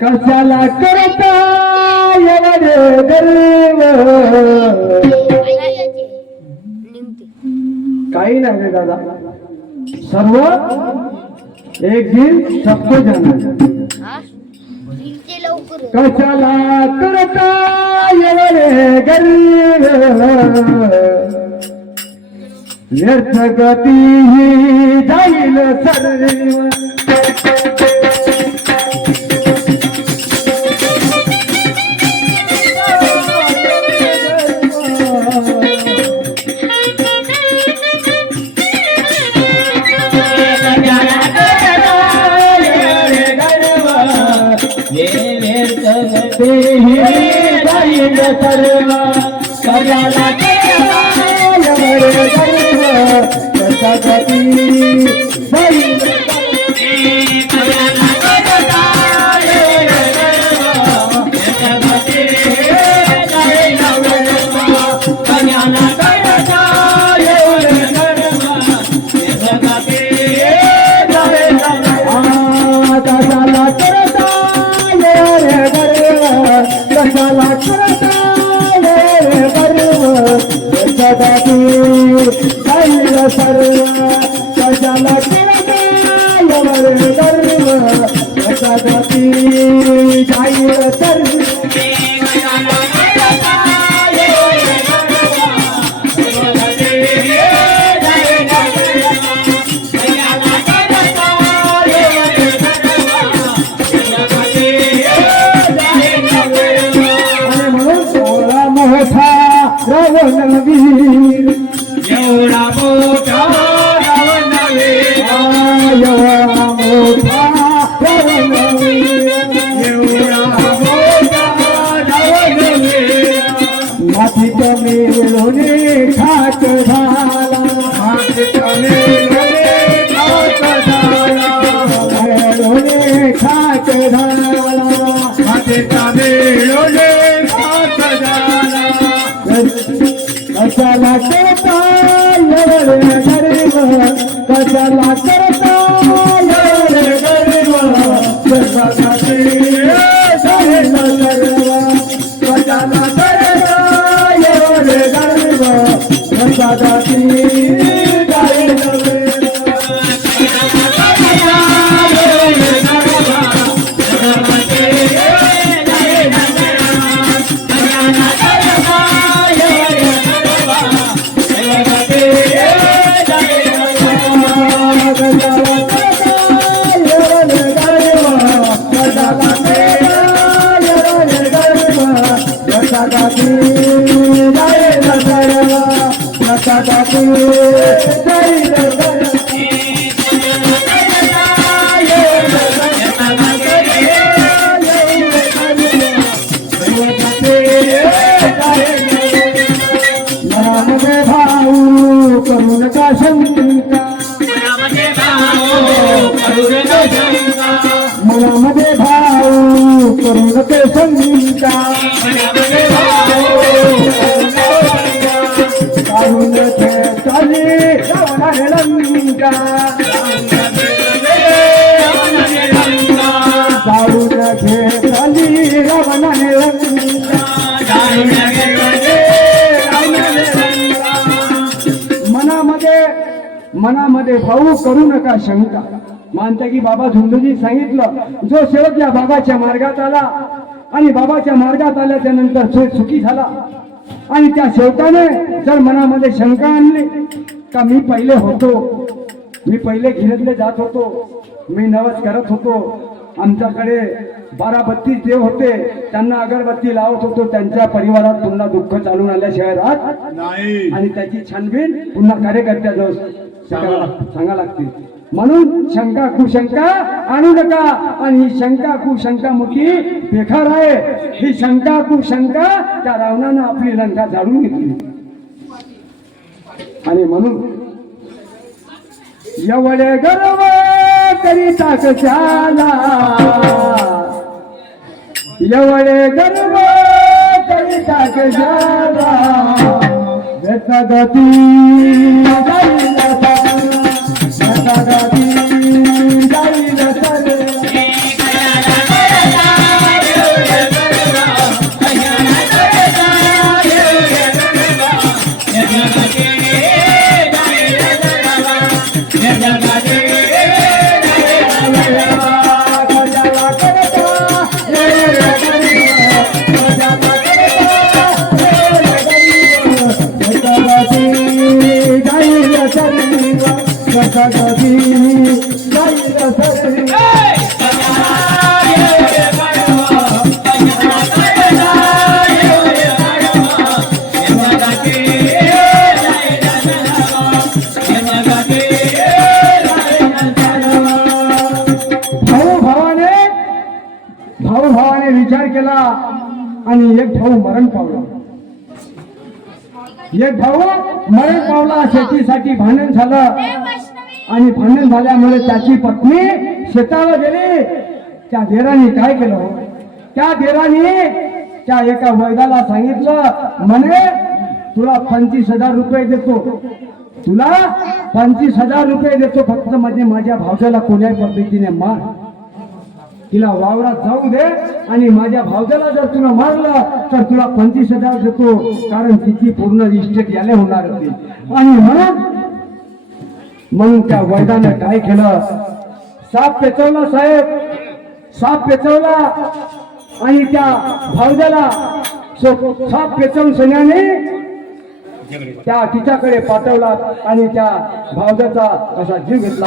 कशाला करता एवढे गर्व? काही नाही रे दादा. सर्व एक दिन सबको जाणार कशाला करता एवढे गर्व? व्यर्थ गती ही जाईल सर्व. कशाला सदाती जाईल सर्व कशाला करता एवढे गरीब कशाला करता। मरमे भारू भाऊ करुण के संगीता। मनामध्ये भाऊ करू नका शंका. मानता की बाबा धुंदूजी सांगितलं जो शेवट या बाबाच्या मार्गात आला आणि बाबाच्या मार्गात आल्याच्यानंतर जो सुखी झाला आणि त्या शेवटाने जर मनामध्ये शंका आणली का मी पहिले होतो? मी पहिले घिरतले जात होतो. मी नवस करत होतो. आमच्याकडे बारा बत्तीस देव होते त्यांना अगरबत्ती लावत होतो त्यांच्या परिवारात पुन्हा दुःख चालून आल्याशिवाय राहत नाही. आणि त्याची छानबीन पुन्हा कार्यकर्त्याजवळ सांगा सांगा लागते. म्हणून शंका कुशंका आणू नका. आणि ही शंका कुशंका मुखी बेकार आहे. ही शंका कुशंका त्या रावणानं आपली लंका झाडून घेतली. आणि म्हणून एवढे गर्व करीता कशाला? एवढे गर्व करीता कशाला व्यथगती आणि एक भाऊ मरण पावला. एक भाऊ मरण पावला शेतीसाठी भांडण झालं. आणि भांडण झाल्यामुळे त्याची पत्नी शेताला गेली. त्या देराने काय केलं? त्या देराने त्या एका वैदाला सांगितलं म्हणे तुला पंचवीस हजार रुपये देतो. तुला पंचवीस हजार रुपये देतो. फक्त म्हणजे माझ्या भावजाला कोण्या पद्धतीने मार. तिला वावरात जाऊ दे. आणि माझ्या भावजाला जर तुला मारलं तर तुला पंचवीस हजार देतो. कारण तिची पूर्ण इस्टेट याने होणार होती. आणि म्हणून म्हणून त्या वैदानं काय केलं? साप पेचवला साहेब. साप पेचवला. आणि त्या भावजाला सो- साप पेचवून सण्याने त्या तिच्याकडे पाठवला. आणि त्या भावजाचा असा जीव घेतला.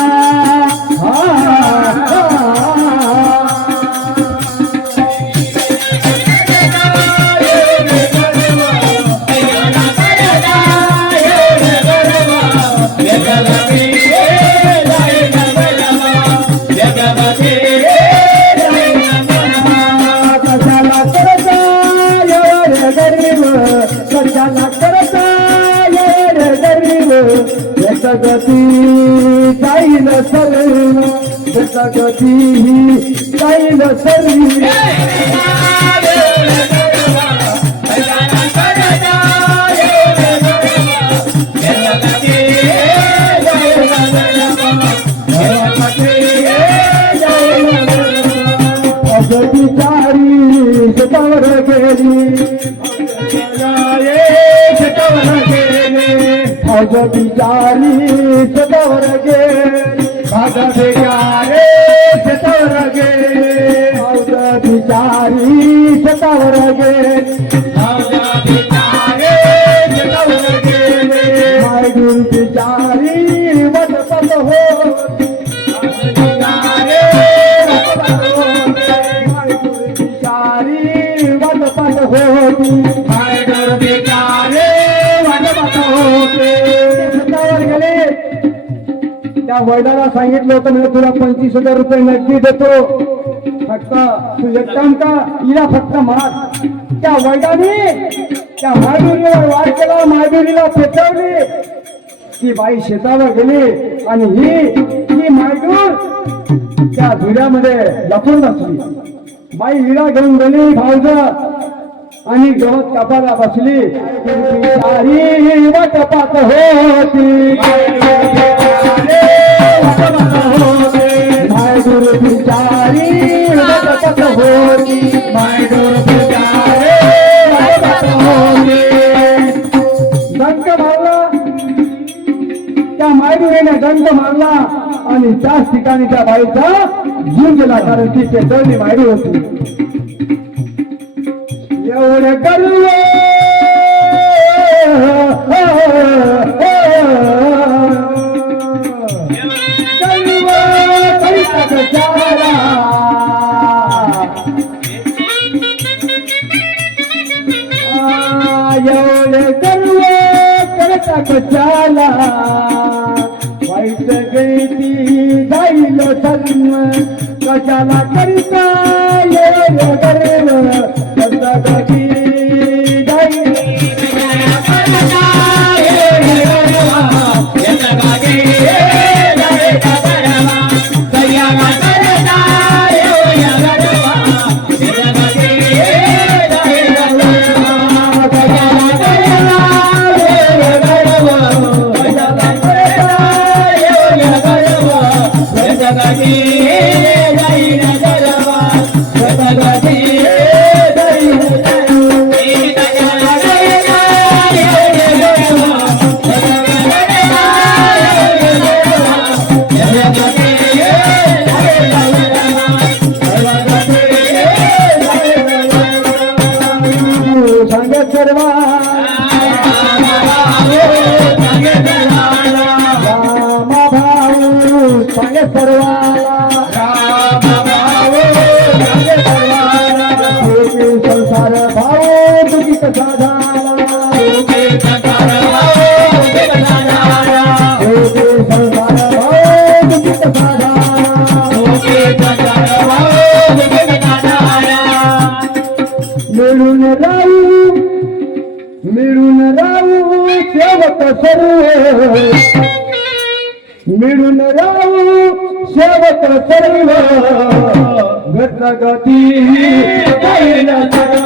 एवढे गरीब करता एवढे गरीब. एक जाईल सर्व एक गती जाईल सर्व. अगतिचारी अगतिचारी शेतावर गेले भागा बेगारे शेतावर गेले अगतिचारी शेतावर गेले मायडून बिचारी वटपत हो. त्या सांगितलं होतं म्हणजे तुला पंचवीस हजार रुपये नक्की देतो. फक्त तू एक काम का हिला फक्त मार. त्या वैदाने त्या मायडुरीवर वार केला मायडुरीला पेटवली. ती बाई शेतावर गेली आणि ही ही मायडूर त्या धुऱ्यामध्ये लपून बसली. बाई हिरा घेऊन गेली भावज आणि गवत कापायला बसली. सारी वाटपात होती. डंक मारला त्या मायडुरीने दंड मारला आणि त्याच ठिकाणी त्या बाईचा जीव गेला कारण ती पेटवली मायडी होती एवढे লাগে आता सर्व मिळून राहू शेवट सर्व. घटनागाती काही नसलं